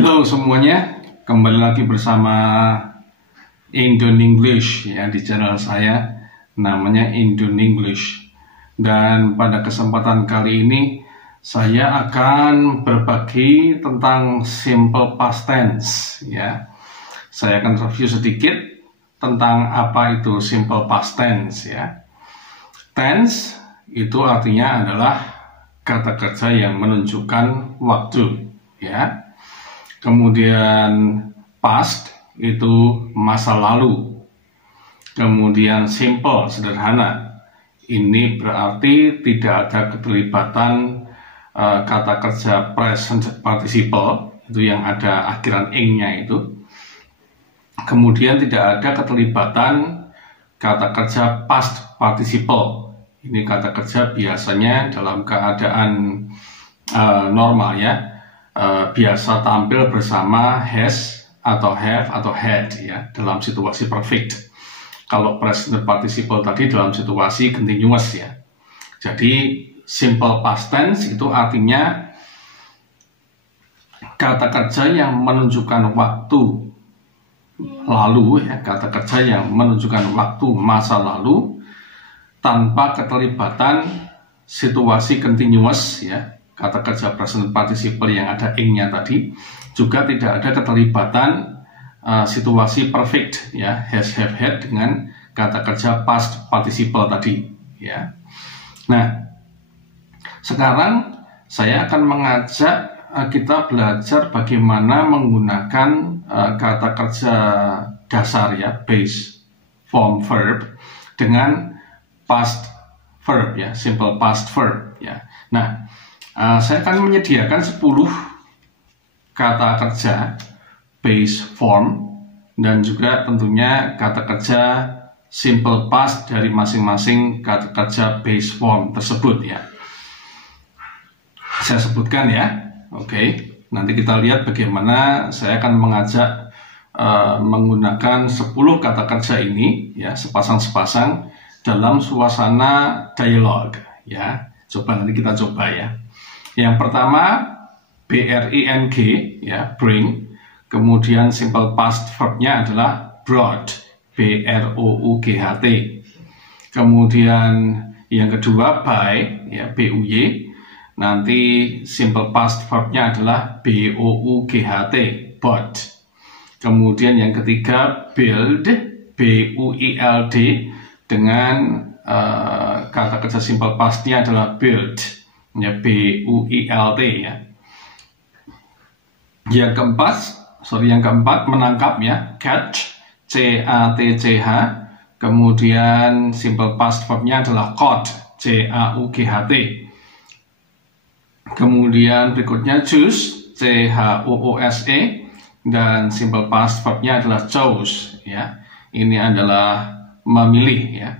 Halo semuanya, kembali lagi bersama Indon English ya di channel saya, namanya Indon English. Dan pada kesempatan kali ini saya akan berbagi tentang simple past tense ya. Saya akan review sedikit tentang apa itu simple past tense ya. Tense itu artinya adalah kata kerja yang menunjukkan waktu ya. Kemudian past itu masa lalu. Kemudian simple, sederhana. Ini berarti tidak ada keterlibatan kata kerja present participle, itu yang ada akhiran ing-nya itu. Kemudian tidak ada keterlibatan kata kerja past participle. Ini kata kerja biasanya dalam keadaan normal ya. Biasa tampil bersama has atau have atau had ya dalam situasi perfect. Kalau present participle tadi dalam situasi continuous ya. Jadi simple past tense itu artinya kata kerja yang menunjukkan waktu lalu ya, kata kerja yang menunjukkan waktu masa lalu tanpa keterlibatan situasi continuous ya. Kata kerja present participle yang ada ing-nya tadi juga tidak ada keterlibatan situasi perfect ya, has, have, had dengan kata kerja past participle tadi ya. Nah, sekarang saya akan mengajak kita belajar bagaimana menggunakan kata kerja dasar ya, base form verb dengan past verb ya, simple past verb ya. Nah, saya akan menyediakan 10 kata kerja base form dan juga tentunya kata kerja simple past dari masing-masing kata kerja base form tersebut ya. Saya sebutkan ya. Oke. Nanti kita lihat bagaimana saya akan mengajak menggunakan 10 kata kerja ini ya, sepasang-sepasang dalam suasana dialog ya. Coba nanti kita coba ya. Yang pertama bring ya, bring. Kemudian simple past verbnya adalah brought, brought. Kemudian yang kedua by ya, buy. Nanti simple past verbnya adalah bought, bought. Kemudian yang ketiga build, build, dengan kata kerja simple pastnya adalah build ya, built ya. Yang keempat menangkap ya, catch, catch. Kemudian simple past verbnya adalah caught, caught. Kemudian berikutnya choose, choose, dan simple past verbnya adalah chose ya. Ini adalah memilih ya.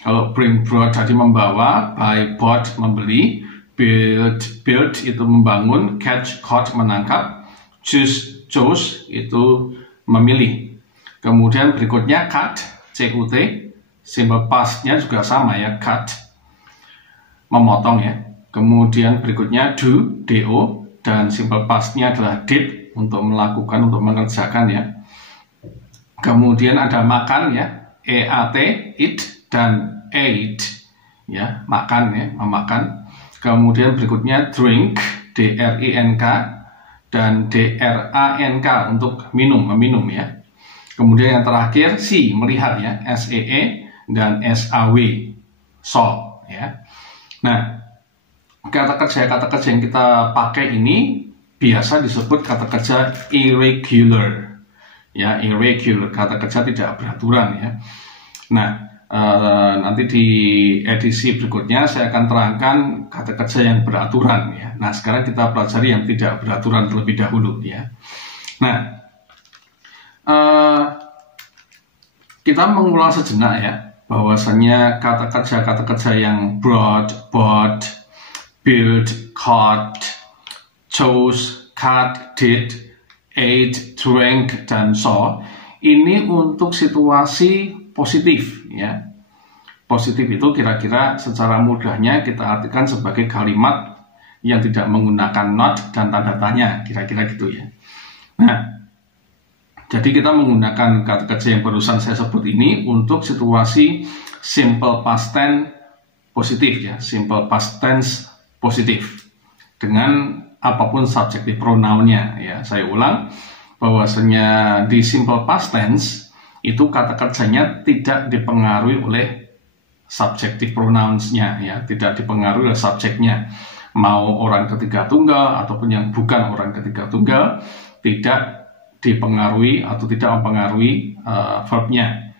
Kalau bring, brought tadi membawa, buy, bought membeli, build itu membangun, catch, caught menangkap, choose, chose itu memilih. Kemudian berikutnya cut, cut, simple pastnya juga sama ya, cut, memotong ya. Kemudian berikutnya do, do, dan simple pastnya adalah did, untuk melakukan, untuk mengerjakan ya. Kemudian ada makan ya, eat, eat, dan ate ya, makan ya, memakan. Kemudian berikutnya drink, drink, dan drank untuk minum, meminum ya. Kemudian yang terakhir see, melihat ya, see, dan saw, saw ya. Nah, kata kerja yang kita pakai ini biasa disebut kata kerja irregular ya, irregular, kata kerja tidak beraturan ya. Nah, nanti di edisi berikutnya saya akan terangkan kata kerja yang beraturan ya. Nah, sekarang kita pelajari yang tidak beraturan terlebih dahulu ya. Nah, kita mengulang sejenak ya, bahwasannya kata kerja yang brought, bought, build, caught, chose, cut, did, ate, drank, dan saw ini untuk situasi positif ya. Positif itu kira-kira secara mudahnya kita artikan sebagai kalimat yang tidak menggunakan not dan tanda tanya, kira-kira gitu ya. Nah, jadi kita menggunakan kata kerja yang barusan saya sebut ini untuk situasi simple past tense positif ya, simple past tense positif dengan apapun subjektif pronounnya ya. Saya ulang bahwasanya di simple past tense itu kata kerjanya tidak dipengaruhi oleh subjektif pronouns-nya ya, tidak dipengaruhi oleh subjeknya. Mau orang ketiga tunggal ataupun yang bukan orang ketiga tunggal, tidak dipengaruhi atau tidak mempengaruhi verbnya.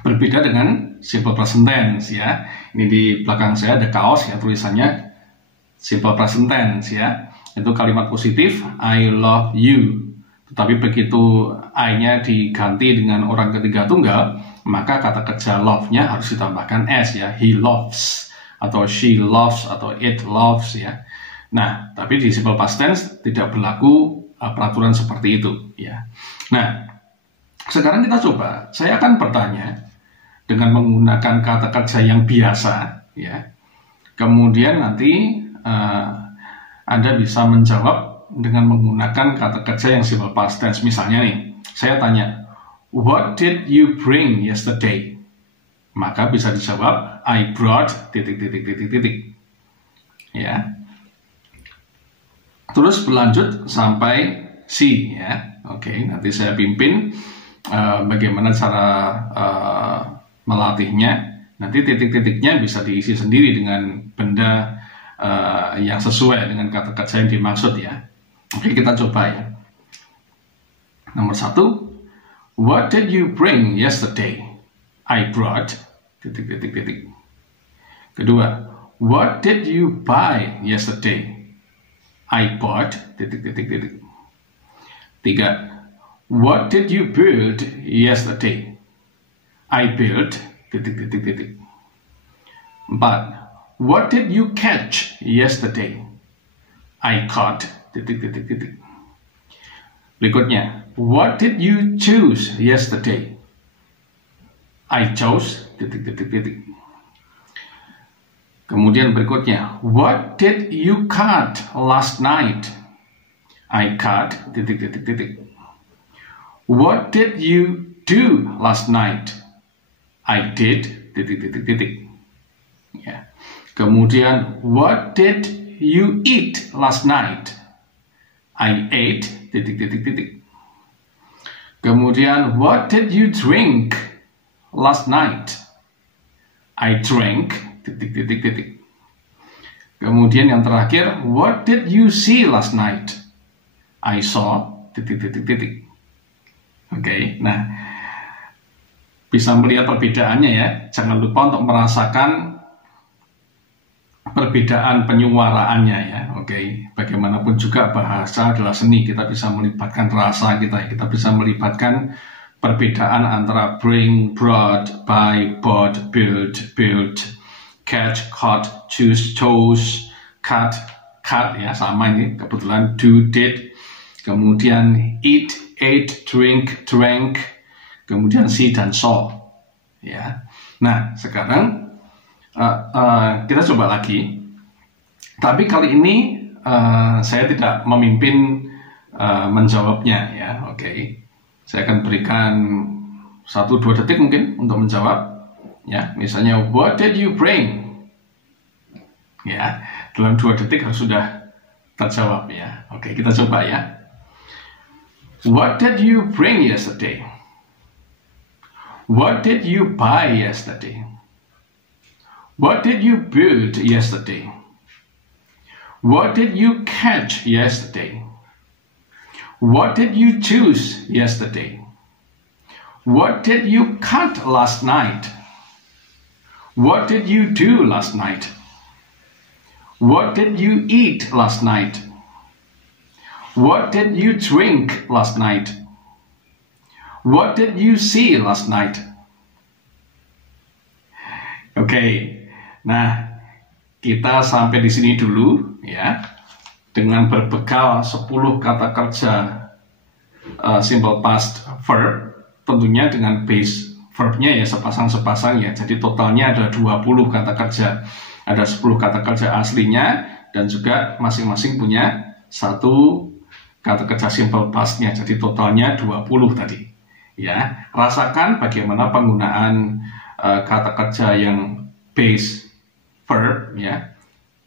Berbeda dengan simple present tense ya. Ini di belakang saya ada kaos ya, tulisannya simple present tense ya. Itu kalimat positif, I love you. Tetapi begitu I-nya diganti dengan orang ketiga tunggal, maka kata kerja love-nya harus ditambahkan S ya. He loves, atau she loves, atau it loves ya. Nah, tapi di simple past tense tidak berlaku peraturan seperti itu ya. Nah, sekarang kita coba, saya akan bertanya dengan menggunakan kata kerja yang biasa ya. Kemudian nanti Anda bisa menjawab dengan menggunakan kata kerja yang simple past tense. Misalnya nih, saya tanya, what did you bring yesterday? Maka bisa dijawab, I brought ... ya. Terus berlanjut sampai C ya. Oke, nanti saya pimpin bagaimana cara melatihnya. Nanti titik-titiknya bisa diisi sendiri dengan benda yang sesuai dengan kata kerja yang dimaksud ya. Oke, kita coba ya. Nomor 1, what did you bring yesterday? I brought ... Kedua, what did you buy yesterday? I bought ... Tiga, what did you build yesterday? I built ... Empat, what did you catch yesterday? I caught ... Berikutnya, what did you choose yesterday? I chose ... Kemudian berikutnya, what did you cut last night? I cut ... What did you do last night? I did ... Ya. Kemudian, what did you eat last night? I ate ... Kemudian, what did you drink last night? I drank ... Kemudian yang terakhir, what did you see last night? I saw ... Oke, nah bisa melihat perbedaannya ya. Jangan lupa untuk merasakan perbedaan penyuaraannya ya. Oke, bagaimanapun juga bahasa adalah seni. Kita bisa melibatkan rasa kita. Kita bisa melibatkan perbedaan antara bring, brought, buy, bought, build, built, catch, caught, choose, chose, cut, cut ya, sama ini kebetulan do, did. Kemudian eat, ate, drink, drank, kemudian see dan saw ya. Nah, sekarang kita coba lagi. Tapi kali ini saya tidak memimpin menjawabnya ya. Oke. Saya akan berikan 1-2 detik mungkin untuk menjawab. Ya, misalnya what did you bring? Ya, dalam 2 detik harus sudah terjawab ya. Oke, kita coba ya. What did you bring yesterday? What did you buy yesterday? What did you build yesterday? What did you catch yesterday? What did you choose yesterday? What did you cut last night? What did you do last night? What did you eat last night? What did you drink last night? What did you see last night? Oke, nah kita sampai di sini dulu ya. Dengan berbekal 10 kata kerja simple past verb, tentunya dengan base verbnya ya sepasang-sepasang ya. Jadi totalnya ada 20 kata kerja. Ada 10 kata kerja aslinya dan juga masing-masing punya 1 kata kerja simple past-nya, jadi totalnya 20 tadi. Ya, rasakan bagaimana penggunaan kata kerja yang base verb ya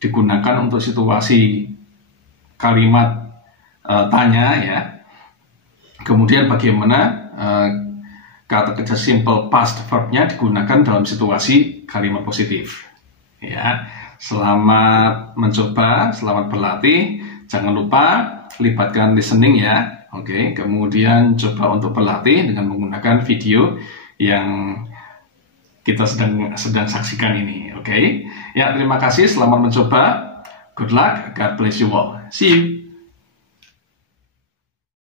digunakan untuk situasi kalimat tanya ya. Kemudian bagaimana kata kerja simple past verb-nya digunakan dalam situasi kalimat positif. Ya, selamat mencoba, selamat berlatih. Jangan lupa libatkan listening ya. Oke, kemudian coba untuk berlatih dengan menggunakan video yang kita sedang saksikan ini. Oke. Ya, terima kasih, selamat mencoba. Good luck, God bless you all. See you.